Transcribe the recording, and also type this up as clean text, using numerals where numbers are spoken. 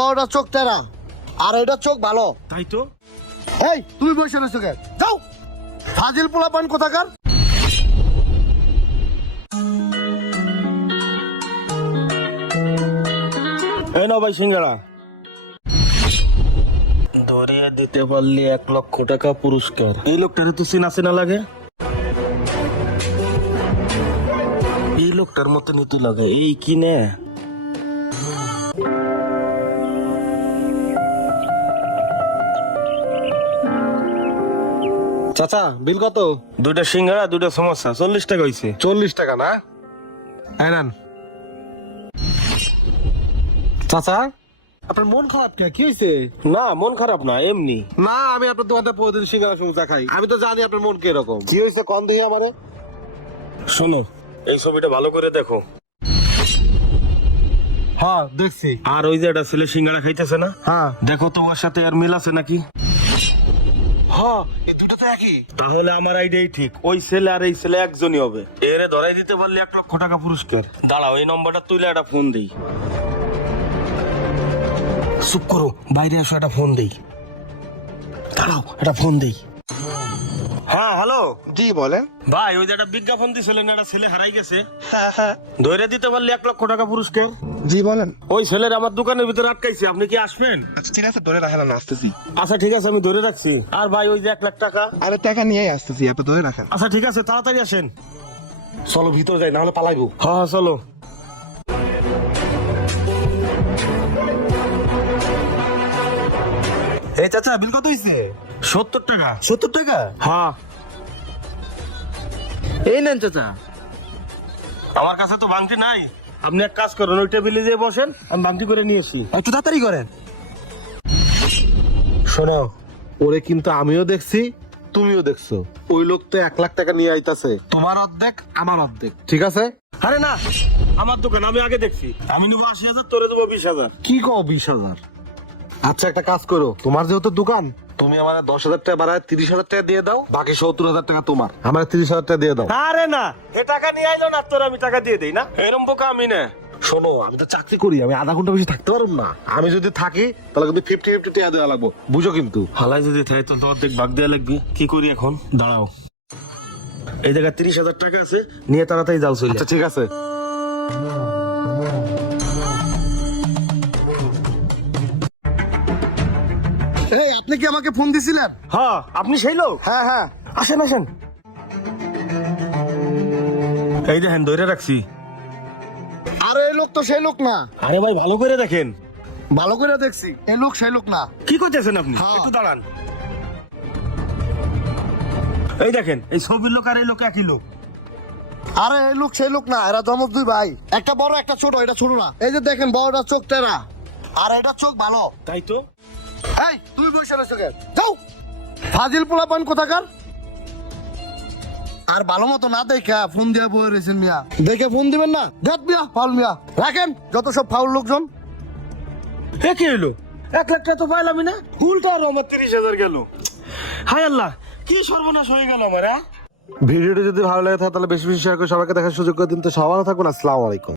বড়টা চোখ তেরা আর এটা চোখ ভালো। তাই তো। এই তুমি বসে রয়েছো কেন? যাও ফাজিল পোলাপান কোথাকার। এই নাও ভাই সিঙ্গারা। ধরিয়ে দিতে পারলি 1 লক্ষ টাকা পুরস্কার। এই লোকটারে তো চেনা চেনা লাগে। এই লোকটার মতো নিতে লাগে। এই কিনে চাচা বিল কত? 2টা সিঙ্গারা 2টা সমোসা 40 টাকা হইছে। 40 টাকা না? নেন চাচা, আপনার মন খারাপ কে? কি হয়েছে? না মন খারাপ না, এমনি। না আমি আপনার দোকানটা প্রতিদিন সিঙ্গারা সমুচা খাই, আমি তো জানি আপনার মন কিরকম। কি হয়েছে কম দিয়ে আমারে। শোনো, এই ছবিটা ভালো করে দেখো। হ্যাঁ দেখছি। আর ওই যে একটা ছেলে সিঙ্গারা খাইতেছে না, হ্যাঁ দেখো তো ওর সাথে আর মিল আছে নাকি? হ্যাঁ এই দুটো তো একই। তাহলে আমার আইডিয়াই ঠিক। ওই ছেলে আর এই ছেলে একজনই হবে। এরে ধরাই দিতে পারলে 1 লক্ষ টাকা পুরস্কার। দাঁড়াও, এই নম্বরটা তুলে একটা ফোন দেই। চুপ করো, বাইরে এসো, একটা ফোন দেই। দাঁড়াও, একটা ফোন দেই। হ্যাঁ হ্যালো জি বলেন। ভাই, ওই যে একটা বিজ্ঞাপন দিছিলেন, একটা ছেলে হারাই গেছে, হ্যাঁ হ্যাঁ ধরে দিতে পারলে 1 লক্ষ টাকা পুরস্কার। জি বলেন। ওই ছেলের আমার দোকানের ভিতরে আটকাইছে, আপনি কি আসবেন? আচ্ছা ঠিক আছে, ধরে রাখেন, আমি আসতেছি। আচ্ছা ঠিক আছে, আমি ধরে রাখছি। আর ভাই ওই যে 1 লাখ টাকা। আরে টাকা নিয়েই আসতেছি, আপনি ধরে রাখেন। আচ্ছা ঠিক আছে, তাড়াতাড়ি আসেন। চলো ভিতরে যাই, না হলে পালাইবো। হ্যাঁ হ্যাঁ চলো। এই চাচা বিল কত হইছে? 70 টাকা। 70 টাকা? হ্যাঁ, এই নেন চাচা। আমার কাছে তো ভাঙতি নাই। আপনি এক কাজ করুন, ওই টেবিলে যেয়ে বসেন, আমি ভাঙতি করে নিয়ে আসি। একটু তাড়াতাড়ি করেন। শোনো, ওরে কিন্তু আমিও দেখছি, তুমিও দেখছো। ওই লোক তো 1 লাখ টাকা নিয়ে আইতাছে, তোমার অর্ধেক আমার অর্ধেক, ঠিক আছে? আরে না, আমার দোকান, আমি আগে দেখছি। আমি নেবো 80,000, তোরে দেবো 20,000। কি কও 20,000? আচ্ছা একটা কাজ করো, তোমার যেহেতু দোকান, তুমি আমার 10,000 টাকা বাড়ায় 30,000 টাকা দিয়ে দাও, বাকি 70,000 টাকা তোমার, আমার 30,000 টাকা দিয়ে দাও। আরে না, এ টাকা নিয়ে আইলো না, তোর আমি টাকা দিয়ে দেই না, এরম বোকা আমি না। শোনো, আমি তো চাকরি করি, আমি আধা ঘন্টা বেশি থাকতে পারবো না। আমি যদি থাকি তাহলে কিন্তু 50-50 টাকা দেওয়া লাগবে, বুঝো কিন্তু। হালাই যদি থাকে তো অর্ধেক ভাগ দেওয়া লাগবে। কি করি এখন? দাঁড়াও, এই জায়গায় 30,000 টাকা আছে, নিয়ে তাড়াতাড়ি যাও চলে। আচ্ছা ঠিক আছে। এই আপনি কি আমাকে ফোন দিছিলেন? হ্যাঁ, আপনি সেই লোক? হ্যাঁ হ্যাঁ আসেন আসেন। এই দেখেন, ধরে রাখছি। আরে এই লোক তো সেই লোক না। আরে ভাই ভালো করে দেখেন। ভালো করে দেখছি, এই লোক সেই লোক না। কি করতেছেন আপনি? হ্যাঁ। একটু দাঁড়ান। এই দেখেন, এই ছবির লোক আর এই লোক একই লোক। আরে এই লোক সেই লোক না, এরা জমজ দুই ভাই। একটা বড় একটা ছোট, এটা ছোট না। এই যে দেখেন, বড়টা চোখ তেরা আর এটা চোখ ভালো। তাই তো। এই তুমি বসে রয়েছো কেন? যাও ফাজিল পোলাপান কোথাকার। আর ভালো মতো না দেখা ফোন দিয়ে বয়ে রয়েছেন মিয়া। দেখে ফোন দিবেন না, দেখ মিয়া ফাউল মিয়া। রাখেন যত সব ফাউল লোকজন। এ কি হলো? 1 লাখ টাকা তো পাইলামই না, উল্টা আরো আমার 30,000 গেল। হায় আল্লাহ, কি সর্বনাশ হয়ে গেল আমার। ভিডিওটা যদি ভালো লাগে থাকে তাহলে বেশি বেশি শেয়ার করে সবাইকে দেখার সুযোগ করে দিন। তো সবাই ভালো থাকবেন, আসসালামু আলাইকুম।